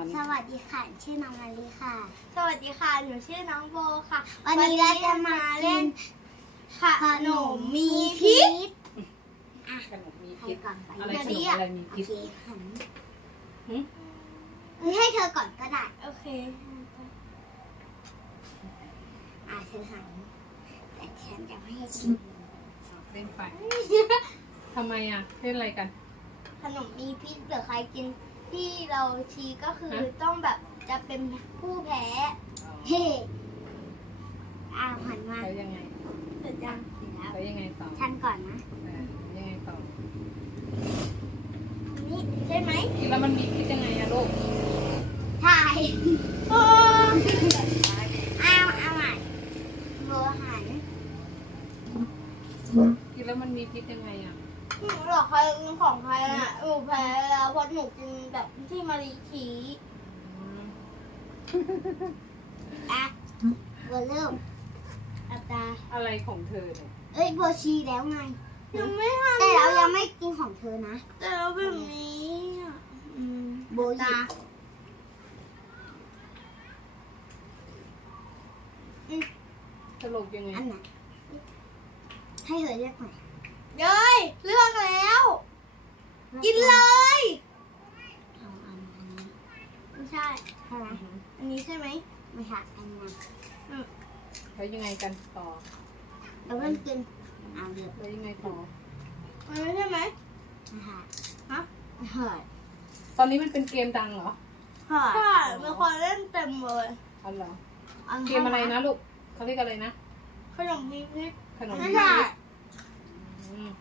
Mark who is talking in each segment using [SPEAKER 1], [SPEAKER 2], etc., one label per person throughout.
[SPEAKER 1] สวัสดีค่ะชื่อน้องมารีค่ะ
[SPEAKER 2] สวัสดีค่ะ หนูชื่อน้องโบค่ะ
[SPEAKER 1] วันนี้เราจะมาเล่น
[SPEAKER 2] ขนมมีพิษ
[SPEAKER 3] ขนมมี
[SPEAKER 1] ใคร
[SPEAKER 3] พิษ
[SPEAKER 1] ก่อนไป
[SPEAKER 3] อะไร
[SPEAKER 2] มา
[SPEAKER 3] ข
[SPEAKER 2] ดิ
[SPEAKER 3] นม
[SPEAKER 2] อะ
[SPEAKER 3] อะไรมี
[SPEAKER 1] โอ
[SPEAKER 3] พิษ
[SPEAKER 1] เคหัน
[SPEAKER 3] หึ
[SPEAKER 1] ให้เธอก่อนก็ได้
[SPEAKER 2] โอเค
[SPEAKER 1] เธอหันแต่ฉันจะไม่ให้กิน
[SPEAKER 3] เล่นไปทำไมอ่ะเล่นอะไรกัน
[SPEAKER 2] ขนมมีพิษหรือใครกินที่เราชี้ก็คือ
[SPEAKER 3] ฮะ
[SPEAKER 2] ต้องแบบจะเป็นผู้แพ้
[SPEAKER 1] เฮ้หันมา
[SPEAKER 3] แล้วยังไง
[SPEAKER 2] เสร็จยัง
[SPEAKER 1] เสร็จแล้ว
[SPEAKER 3] แล้วยังไงต่อ
[SPEAKER 1] ฉันก่อนนะ
[SPEAKER 3] ยังไงต่อ
[SPEAKER 2] นี่ใช่ไหม
[SPEAKER 3] กินแล้วมันมีพิษยังไงอะลูก
[SPEAKER 1] ถ่าย
[SPEAKER 2] โอ้
[SPEAKER 1] เอาใหม่โบหัน
[SPEAKER 3] กินแล้วมันมีพิษยังไงอ่ะ
[SPEAKER 2] หนูหรอกใครกินของใครอ่ะหนูแพ้แล้วเพราะหนูกินแบบที่มารีชี้
[SPEAKER 3] อืม
[SPEAKER 1] โบเริ่ม
[SPEAKER 2] อัตรา
[SPEAKER 3] อะไรของเธอเนี่ย
[SPEAKER 1] โบชีแล้วไง
[SPEAKER 2] ยังไม่ทำ
[SPEAKER 1] แต่เรายังไม่กินของเธอนะ
[SPEAKER 2] แต่เราแบบนี้อ่ะ
[SPEAKER 1] โบหยิบ
[SPEAKER 3] สรุปยังไง
[SPEAKER 1] อันไหนให้เธอเลือกหน่อย
[SPEAKER 2] เย้ยเลือกแล้ว กินเลย
[SPEAKER 1] เอาอันนี้
[SPEAKER 2] ไม่ใช่
[SPEAKER 1] ใช่ไหม
[SPEAKER 2] อันนี้ใช่ไหม
[SPEAKER 1] ไม่ค่ะอันนี้
[SPEAKER 3] แล้วยังไงกันต่อ
[SPEAKER 1] เราเริ่มกินเอาเลือก
[SPEAKER 3] แล้วยังไงต่อ
[SPEAKER 2] อันนี้ใช่ไหม
[SPEAKER 1] นะคะ
[SPEAKER 2] ฮะ
[SPEAKER 1] เฮ้ย
[SPEAKER 3] ตอนนี้มันเป็นเกมดังเหรอ
[SPEAKER 2] ใช่มีคนเล่นเต็มเลย
[SPEAKER 3] อ๋อเหรอเกมอะไรนะลูกเขาเรียกอะไรนะ
[SPEAKER 2] ขนมมีพิษ
[SPEAKER 3] ขนม
[SPEAKER 1] ไม่
[SPEAKER 3] มี
[SPEAKER 1] ใช่
[SPEAKER 3] พิษอืม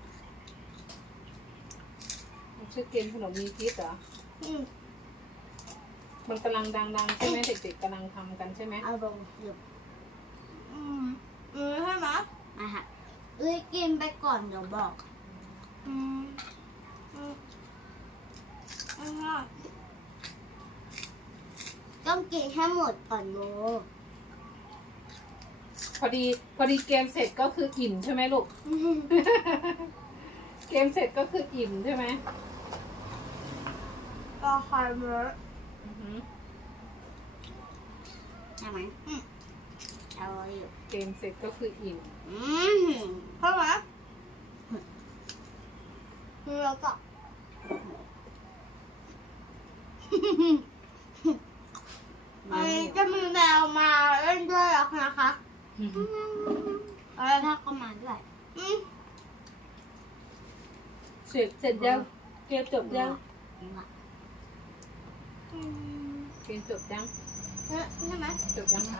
[SPEAKER 3] มันชื่อเกมขนมมีพิษเหรอ
[SPEAKER 2] อืม
[SPEAKER 3] มันกำลังดังๆใช่ไหมเด็กๆกำลังทำกันใช่ไหม
[SPEAKER 1] เอาลงหยิบ
[SPEAKER 2] อืมใช่ไหม
[SPEAKER 1] นะคะกินไปก่อนเดี๋ยวบอก
[SPEAKER 2] อืมอืมอืม
[SPEAKER 1] ต้องกินให้หมดก่อนโบ
[SPEAKER 3] พอดีเกมเสร็จก็คืออิ่มใช่ไหมลูก เกมเสร็จก็คืออิ่มใช่ไหม
[SPEAKER 2] ก็คอยเมอ
[SPEAKER 3] อือหือ
[SPEAKER 1] ใช่ไหมเอาอยู่
[SPEAKER 3] เกมเสร็จก็คืออิ่ม
[SPEAKER 2] ใช่ไหมแล้วก็ อันนี้จะมีแมวมาเล่นด้วยหรอนะคะ
[SPEAKER 1] อะไรถ้าก็มาด้วย
[SPEAKER 2] อืม
[SPEAKER 3] เสร็จยังเกมจบยัง
[SPEAKER 2] อืม
[SPEAKER 3] เกมจบยัง
[SPEAKER 2] ใช่ไหม
[SPEAKER 3] จบยังคะ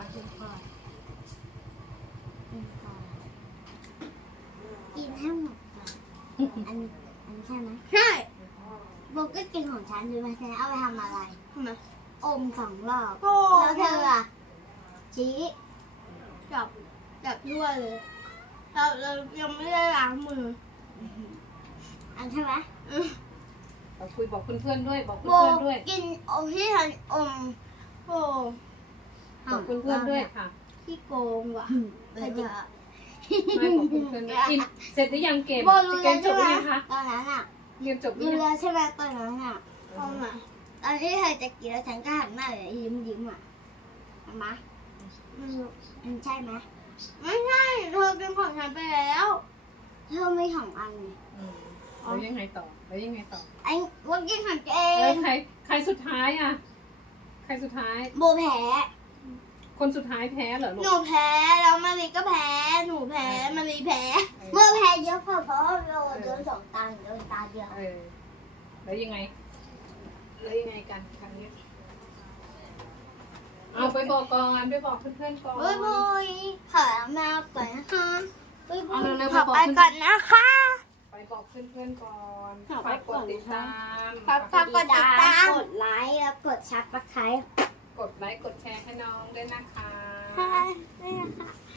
[SPEAKER 1] กินให้หมดก่อนอันนี้ใช่ไหม
[SPEAKER 2] ใช่
[SPEAKER 1] โบก็กินของฉันดูไหมฉันเอาไปทำอะไร
[SPEAKER 2] ทำไม
[SPEAKER 1] อม2 รอบ
[SPEAKER 2] โอ้
[SPEAKER 1] แล้วเธออ่ะชี้
[SPEAKER 2] จับด้วยเลยเรายังไม่ได้ล้างมือ
[SPEAKER 1] อันใช่ไหม
[SPEAKER 2] อืม
[SPEAKER 3] เราคุยบอกเพื่อนๆด้วยบอก
[SPEAKER 1] โบ
[SPEAKER 3] เพื่อนๆด้วย
[SPEAKER 1] กินอมที่ฉันอม
[SPEAKER 2] โอ้
[SPEAKER 3] บอกเพื่อนๆด้วยค่ะ
[SPEAKER 2] ขี้โกงว่ะ
[SPEAKER 1] ใครจะ
[SPEAKER 3] ไม่บอกเพื่อนๆด้วยกินเสร็จหรือยังเกม
[SPEAKER 1] โบรู้
[SPEAKER 3] เก
[SPEAKER 1] แล้ว
[SPEAKER 3] มจ
[SPEAKER 1] ใช่ไหม
[SPEAKER 3] บหรือยังคะ
[SPEAKER 1] ตอนนั้นอ่ะ
[SPEAKER 3] เกมจบหรือ
[SPEAKER 1] รู้
[SPEAKER 3] ยัง
[SPEAKER 1] แล้วใช่ไหมตอนนั้นอ่ะ
[SPEAKER 2] ทำไม
[SPEAKER 1] ตอนที่เธอจะกินแล้วฉันก็หันมาเลยยิ้มอ่ะเห็นไหม
[SPEAKER 2] ไม่รู้
[SPEAKER 1] มันใช่ไหม
[SPEAKER 2] ไม่ใช่เธอกินของฉันไปแล้ว
[SPEAKER 1] เธอไม่ของอันไง
[SPEAKER 3] อืมแล้วยังไงต่อแล้วยังไงต่อ
[SPEAKER 1] ไอ้วันกินของตัวเอ
[SPEAKER 3] แล้ว
[SPEAKER 1] ง
[SPEAKER 3] ใครสุดท้ายอ่ะใครสุดท้าย
[SPEAKER 1] โบแพ้
[SPEAKER 3] คนสุดท้ายแพ้เหรอลู
[SPEAKER 2] หนู
[SPEAKER 3] ก
[SPEAKER 2] แพ้แล้วมารีก็แพ้ หนูแพ้มารีแพ้
[SPEAKER 1] เมื่อแพ้เยอะพอเพราะว่าเราโดน2 ตาโดนตาเดียว
[SPEAKER 3] เออแล้วยังไงแล้วยังไงกันครั้งนี้เอาไปบอกก่อนไปบอกเพื่อนๆก่อน
[SPEAKER 2] บ๊ายบาย
[SPEAKER 1] ขอมาก่อนนะคะบ๊ายบา
[SPEAKER 3] เอา
[SPEAKER 1] ย
[SPEAKER 3] เร็วๆ
[SPEAKER 2] ขอ
[SPEAKER 3] ไปบอก
[SPEAKER 2] ไป
[SPEAKER 3] เพื่อน
[SPEAKER 2] ก่อนนะคะ
[SPEAKER 3] ไปบอกเพื่อนๆก่อน
[SPEAKER 1] ขอไป
[SPEAKER 3] ฝากก
[SPEAKER 1] ก่อ
[SPEAKER 3] ด
[SPEAKER 1] น
[SPEAKER 3] ติดตาม
[SPEAKER 2] ฝากกดติดตาม
[SPEAKER 1] กดไลค์แล้วกดซับสไครต์
[SPEAKER 3] กดไลค์กดแชร์ให้น้องด้วยนะคะ
[SPEAKER 2] ใช่นี่นะคะ